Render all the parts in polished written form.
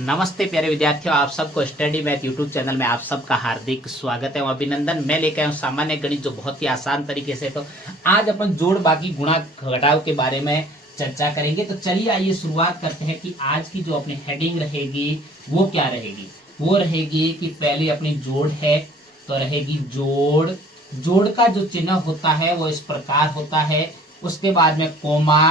नमस्ते प्यारे विद्यार्थियों, आप सबको स्टडी मैथ यूट्यूब चैनल में आप सबका हार्दिक स्वागत है और अभिनंदन। मैं लेकर आया हूं सामान्य गणित, जो बहुत ही आसान तरीके से। तो आज अपन जोड़ बाकी गुणा घटाव के बारे में चर्चा करेंगे। तो चलिए आइए शुरुआत करते हैं कि आज की जो अपनी हेडिंग रहेगी वो क्या रहेगी। वो रहेगी कि पहले अपनी जोड़ है तो रहेगी जोड़। जोड़ का जो चिन्ह होता है वो इस प्रकार होता है। उसके बाद में कोमा।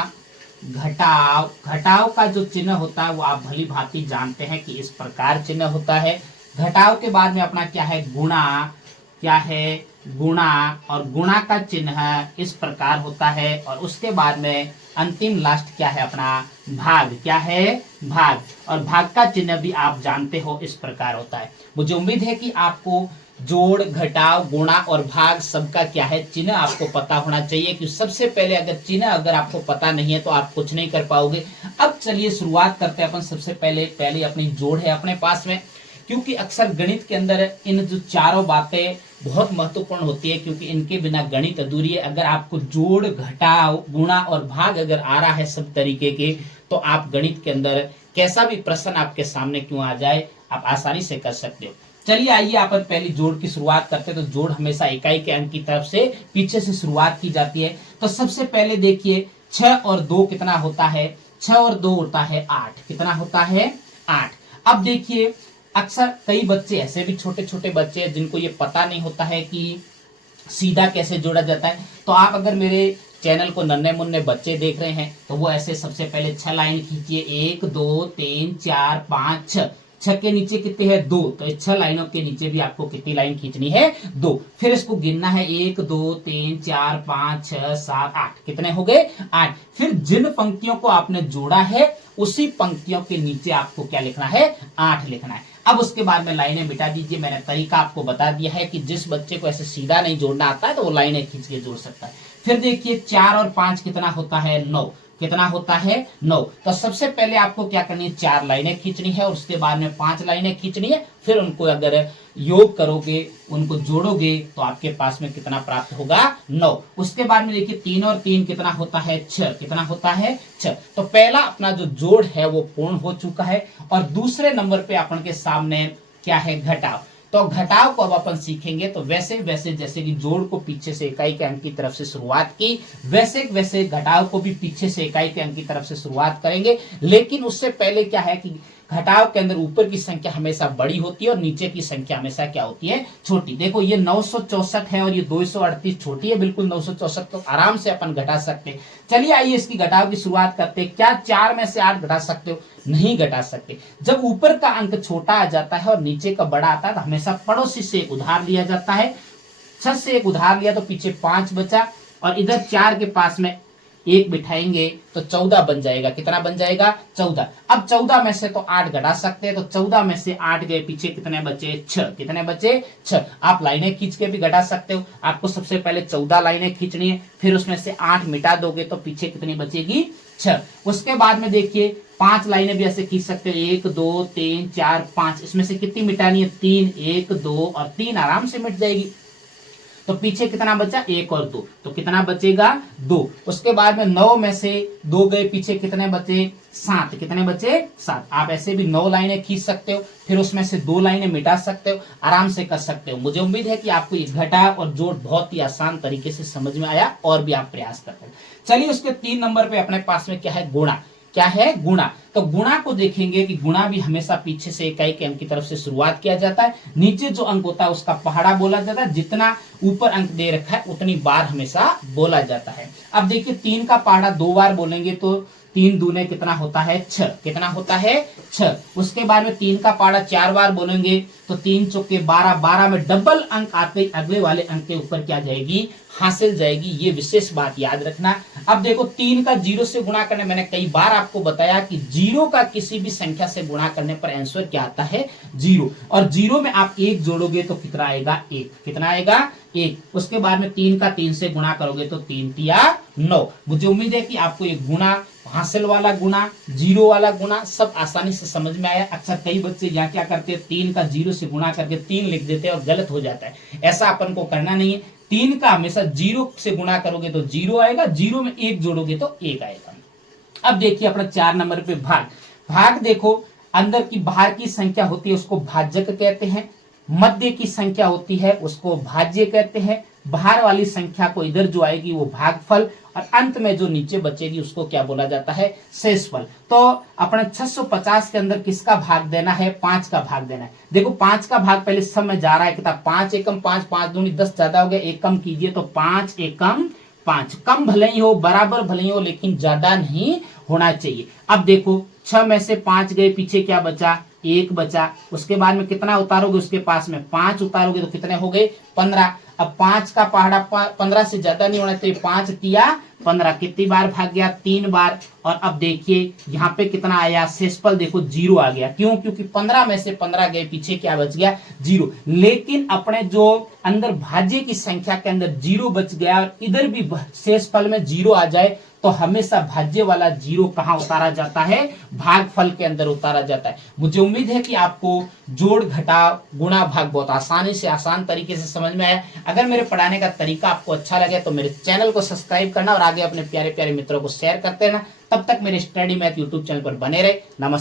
घटाव, घटाव का जो चिन्ह होता है वो आप भली भांति जानते हैं कि इस प्रकार चिन्ह होता है। घटाव के बाद में अपना क्या है, गुणा। क्या है, गुणा। और गुणा का चिन्ह इस प्रकार होता है। और उसके बाद में अंतिम लास्ट क्या है अपना, भाग। क्या है, भाग। और भाग का चिन्ह भी आप जानते हो इस प्रकार होता है। मुझे उम्मीद है कि आपको जोड़, घटाव, गुणा और भाग सबका क्या है, चिन्ह आपको पता होना चाहिए। कि सबसे पहले अगर चिन्ह अगर आपको पता नहीं है तो आप कुछ नहीं कर पाओगे। अब चलिए शुरुआत करते हैं अपन। सबसे पहले अपनी जोड़ है अपने पास में, क्योंकि अक्सर गणित के अंदर इन जो चारों बातें बहुत महत्वपूर्ण होती है, क्योंकि इनके बिना गणित अधूरी है। अगर आपको जोड़, घटाव, गुणा और भाग अगर आ रहा है सब तरीके के, तो आप गणित के अंदर कैसा भी प्रश्न आपके सामने क्यों आ जाए, आप आसानी से कर सकते हो। चलिए आइए अपन पहली जोड़ की शुरुआत करते हैं। तो जोड़ हमेशा इकाई के अंक की तरफ से पीछे से शुरुआत की जाती है। तो सबसे पहले देखिए 6 और 2 कितना होता है, 6 और 2 होता है 8। कितना होता है, 8। अब देखिए अक्सर कई बच्चे ऐसे भी छोटे छोटे बच्चे हैं जिनको ये पता नहीं होता है कि सीधा कैसे जोड़ा जाता है। तो आप अगर मेरे चैनल को नन्हे मुन्ने बच्चे देख रहे हैं तो वो ऐसे सबसे पहले 6 लाइन खींचिए। 1 2 3 4 5 6। 6 के नीचे कितने हैं, 2। तो इस 6 लाइनों के नीचे भी आपको कितनी लाइन खींचनी है, 2। फिर इसको गिनना है 1 2 3 4 5 6 7 8। कितने हो गए, 8। फिर जिन पंक्तियों को आपने जोड़ा है उसी पंक्तियों के नीचे आपको क्या लिखना है, 8 लिखना है। अब उसके बाद में लाइनें मिटा दीजिए। मैंने तरीका आपको बता दिया है कि जिस बच्चे को ऐसे सीधा नहीं जोड़ना आता है तो वो लाइनें खींच के जोड़ सकता है। फिर देखिए 4 और 5 कितना होता है, 9। कितना होता है, 9। तो सबसे पहले आपको क्या करनी है, 4 लाइनें खींचनी है और उसके बाद में 5 लाइनें खींचनी है। फिर उनको अगर योग करोगे, उनको जोड़ोगे तो आपके पास में कितना प्राप्त होगा, 9। उसके बाद में देखिए 3 और 3 कितना होता है, 6। कितना होता है, 6। तो पहला अपना जो जोड़ है वो पूर्ण हो चुका है। और दूसरे नंबर पे अपन के सामने क्या है, घटाव। तो घटाव को अब अपन सीखेंगे। तो वैसे वैसे जैसे कि जोड़ को पीछे से इकाई के अंक की तरफ से शुरुआत की, वैसे वैसे घटाव को भी पीछे से इकाई के अंक की तरफ से शुरुआत करेंगे। लेकिन उससे पहले क्या है कि घटाव के अंदर ऊपर की संख्या हमेशा बड़ी होती है और नीचे की संख्या हमेशा क्या होती है, छोटी। देखो ये 964 है और ये 238 छोटी है बिल्कुल 964, तो आराम से अपन घटा सकते हैं। चलिए आइए इसकी घटाव की शुरुआत करते हैं। क्या 4 में से 8 घटा सकते हो, नहीं घटा सकते। जब ऊपर का अंक छोटा आ जाता है और नीचे का बड़ा आता है तो हमेशा पड़ोसी से उधार लिया जाता है। 6 से एक उधार लिया तो पीछे 5 बचा और इधर 4 के पास में 1 बिठाएंगे तो 14 बन जाएगा। कितना बन जाएगा, 14। अब 14 में से तो 8 घटा सकते हैं। तो 14 में से 8 गए, पीछे कितने बचे, 6। कितने बचे, 6। आप लाइनें खींच के भी घटा सकते हो। आपको सबसे पहले 14 लाइनें खींचनी है, फिर उसमें से 8 मिटा दोगे तो पीछे कितनी बचेगी, 6। उसके बाद में देखिए 5 लाइनें भी ऐसे खींच सकते हो। 1 2 3 4 5। इसमें से कितनी मिटानी है, 3। 1 2 और 3 आराम से मिट जाएगी। तो पीछे कितना बचा, 1 और 2। तो कितना बचेगा, 2। उसके बाद में 9 में से 2 गए, पीछे कितने बचे, 7। कितने बचे, 7। आप ऐसे भी 9 लाइनें खींच सकते हो, फिर उसमें से 2 लाइनें मिटा सकते हो, आराम से कर सकते हो। मुझे उम्मीद है कि आपको ये घटाव और जोड़ बहुत ही आसान तरीके से समझ में आया और भी आप प्रयास करते हैं। चलिए उसके 3 नंबर पे अपने पास में क्या है, गुणा। क्या है, गुणा। तो गुणा को देखेंगे कि गुणा भी हमेशा पीछे से इकाई के अंक की तरफ से शुरुआत किया जाता है। नीचे जो अंक होता है उसका पहाड़ा बोला जाता है। जितना ऊपर अंक दे रखा है उतनी बार हमेशा बोला जाता है। अब देखिए 3 का पहाड़ा 2 बार बोलेंगे तो 3 दूने कितना होता है, 6। कितना होता है, 6। उसके बाद में 3 का पहाड़ा 4 बार बोलेंगे तो 3 चौके 12। 12 में डबल अंक आते अगले वाले अंक के ऊपर क्या जाएगी, हासिल जाएगी। ये विशेष बात याद रखना। अब देखो 3 का 0 से गुणा करने, मैंने कई बार आपको बताया कि 0 का किसी भी संख्या से गुणा करने पर आंसर क्या आता है, 0। और 0 में आप 1 जोड़ोगे तो कितना आएगा, 1। कितना आएगा, 1। उसके बाद में 3 का 3 से गुणा करोगे तो 3 तिया 9। मुझे उम्मीद है कि आपको ये गुणा, हासिल वाला गुणा, 0 वाला गुणा सब आसानी से समझ में आया। अक्सर कई बच्चे यहाँ क्या करते हैं, 3 का 0 से गुणा करके 3 लिख देते हैं और गलत हो जाता है। ऐसा अपन को करना नहीं है। 3 का हमेशा 0 से गुणा करोगे तो 0 आएगा, 0 में 1 जोड़ोगे तो 1 आएगा। अब देखिए अपना 4 नंबर पे भाग। भाग देखो अंदर की बाहर की संख्या होती है उसको भाज्यक कहते हैं, मध्य की संख्या होती है उसको भाज्य कहते हैं, बाहर वाली संख्या को इधर जो आएगी वो भागफल, और अंत में जो नीचे बचेगी उसको क्या बोला जाता है, शेषफल। तो अपने 650 के अंदर किसका भाग देना है, 5 का भाग देना है। देखो 5 का भाग पहले सब में जा रहा है, कितना 5 एकम 5, 5 दूनी 10 ज्यादा हो गया, एक कम कीजिए तो 5 एकम 5, कम भले ही हो बराबर भले ही हो लेकिन ज्यादा नहीं होना चाहिए। अब देखो 6 में से 5 गए, पीछे क्या बचा, 1 बचा, उसके बाद में कितना उतारोगे, उसके पास में 5 उतारोगे तो कितने हो गए, 15। अब 5 का पहाड़ा 15 से ज्यादा नहीं होना चाहिए, 5 तिया 15, कितनी बार भाग गया, 3 बार। और अब देखिए यहाँ पे कितना आया, शेषफल देखो 0 आ गया, क्यों, क्योंकि 15 में से 15 गए, पीछे क्या बच गया, 0। लेकिन अपने जो अंदर भाज्य की संख्या के अंदर 0 बच गया और इधर भी शेषफल में 0 आ जाए तो हमेशा भाज्य वाला 0 कहां उतारा जाता है, भागफल के अंदर उतारा जाता है। मुझे उम्मीद है कि आपको जोड़ घटाव गुणा भाग बहुत आसानी से आसान तरीके से समझ में आया। अगर मेरे पढ़ाने का तरीका आपको अच्छा लगे तो मेरे चैनल को सब्सक्राइब करना और आगे अपने प्यारे प्यारे मित्रों को शेयर करते रहना। तब तक मेरे स्टडी मैथ यूट्यूब चैनल पर बने रहे। नमस्ते।